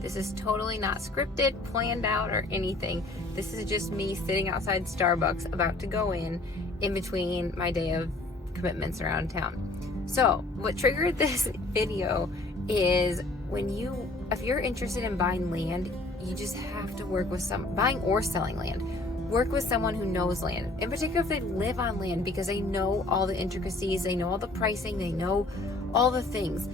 This is totally not scripted, planned out, or anything. This is just me sitting outside Starbucks about to go in between my day of commitments around town. So what triggered this video is if you're interested in buying land, you just have to work with buying or selling land. Work with someone who knows land, in particular if they live on land, because they know all the intricacies, they know all the pricing, they know all the things.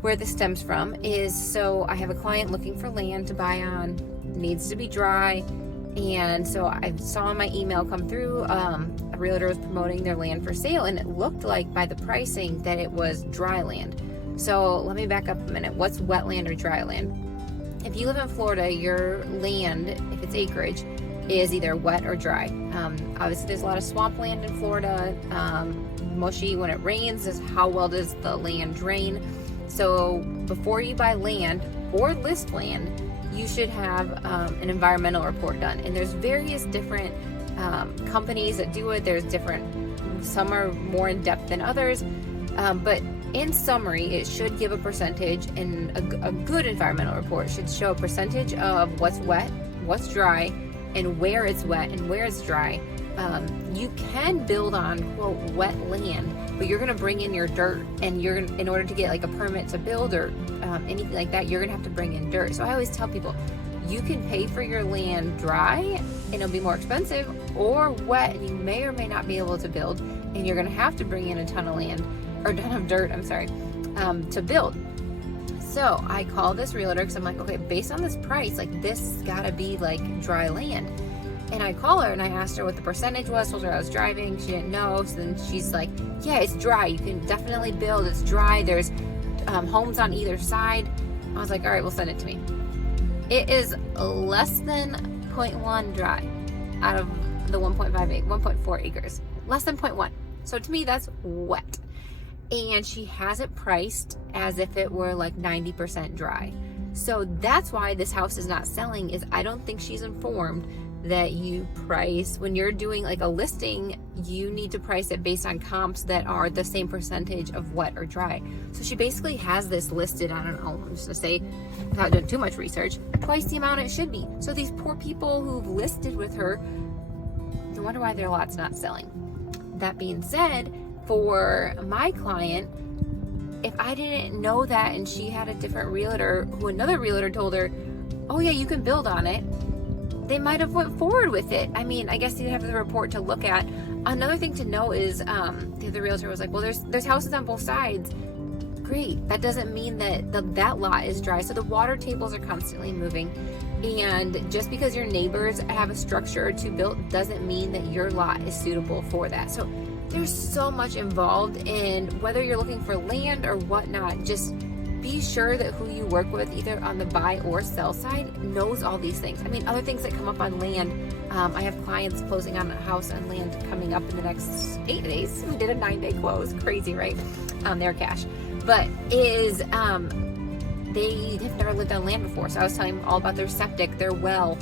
Where this stems from is, so I have a client looking for land to buy on, needs to be dry, and so I saw my email come through, a realtor was promoting their land for sale, and it looked like by the pricing that it was dry land. So let me back up a minute. What's wetland or dry land? If you live in Florida, your land, if it's acreage, is either wet or dry. Obviously there's a lot of swampland in Florida, mushy when it rains, is how well does the land drain. So before you buy land or list land, you should have an environmental report done. And there's various different companies that do it. There's different, some are more in depth than others. But in summary, it should give a percentage, and a good environmental report should show a percentage of what's wet, what's dry, and where it's wet and where it's dry. You can build on, quote, wet land, but you're going to bring in your dirt, and in order to get like a permit to build or anything like that, you're going to have to bring in dirt. So I always tell people, you can pay for your land dry and it'll be more expensive, or wet and you may or may not be able to build, and you're going to have to bring in a ton of dirt, to build. So I call this realtor because I'm like, okay, based on this price, like this gotta be like dry land. And I call her and I asked her what the percentage was, told her I was driving, she didn't know. So then she's like, yeah, it's dry, you can definitely build, it's dry, there's homes on either side. I was like, all right, well, send it to me. It is less than 0.1 dry out of the 1.4 acres, less than 0.1. So to me, that's wet. And she has it priced as if it were like 90% dry. So that's why this house is not selling, is I don't think she's informed that you price, when you're doing like a listing, you need to price it based on comps that are the same percentage of wet or dry. So she basically has this listed, I don't know, I'm just gonna say, without doing too much research, twice the amount it should be. So these poor people who've listed with her, no wonder why their lot's not selling. That being said, for my client, if I didn't know that and she had a different realtor who another realtor told her, oh yeah, you can build on it, they might have went forward with it. I mean, I guess you'd have the report to look at. Another thing to know is the other realtor was like, well, there's houses on both sides. Great. That doesn't mean that that lot is dry. So the water tables are constantly moving. And just because your neighbors have a structure or two built doesn't mean that your lot is suitable for that. So there's so much involved in whether you're looking for land or whatnot. Just be sure that who you work with, either on the buy or sell side, knows all these things. I mean, other things that come up on land. I have clients closing on a house and land coming up in the next 8 days. We did a 9-day close. Crazy, right? They're cash. But they have never lived on land before. So I was telling them all about their septic, their well.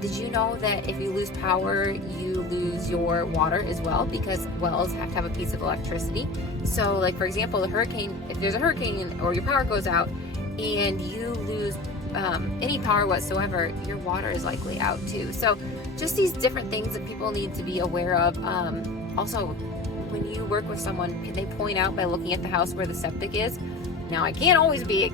Did you know that if you lose power, you lose your water as well? Because wells have to have a piece of electricity. So like, for example, if there's a hurricane or your power goes out and you lose any power whatsoever, your water is likely out too. So just these different things that people need to be aware of. Also, when you work with someone, can they point out by looking at the house where the septic is? Now, I can't always be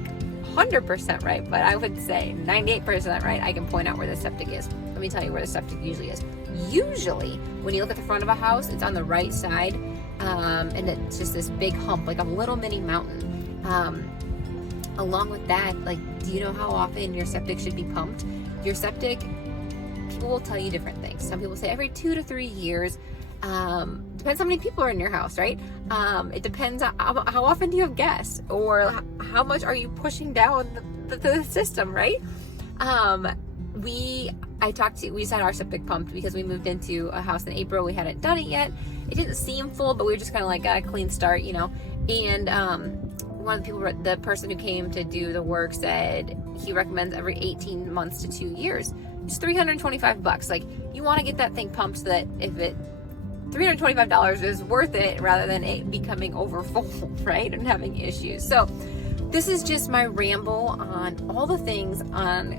100% right, but I would say 98% right. I can point out where the septic is. Let me tell you where the septic usually is. Usually, when you look at the front of a house, it's on the right side, and it's just this big hump, like a little mini mountain. Along with that, like, do you know how often your septic should be pumped? Your septic, people will tell you different things. Some people say every 2 to 3 years. Depends how many people are in your house, right? It depends on how often do you have guests, or how much are you pushing down the system, right? We just had our septic pumped because we moved into a house in April. We hadn't done it yet. It didn't seem full, but we were just kind of like a clean start, you know? And, one of the person who came to do the work said he recommends every 18 months to 2 years. It's $325. Like, you want to get that thing pumped so that $325 is worth it rather than it becoming over full, right? And having issues. So this is just my ramble on all the things on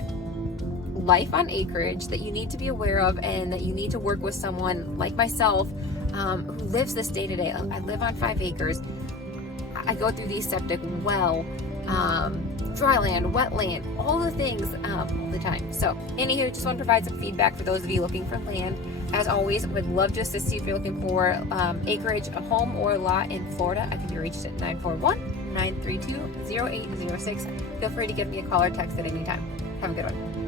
life on acreage that you need to be aware of, and that you need to work with someone like myself who lives this day to day. I live on 5 acres. I go through these septic well, dry land, wetland, all the things all the time. So anywho, just want to provide some feedback for those of you looking for land. As always, would love to assist you if you're looking for acreage, a home or a lot in Florida. I can be reached at 941-932-0806. Feel free to give me a call or text at any time. Have a good one.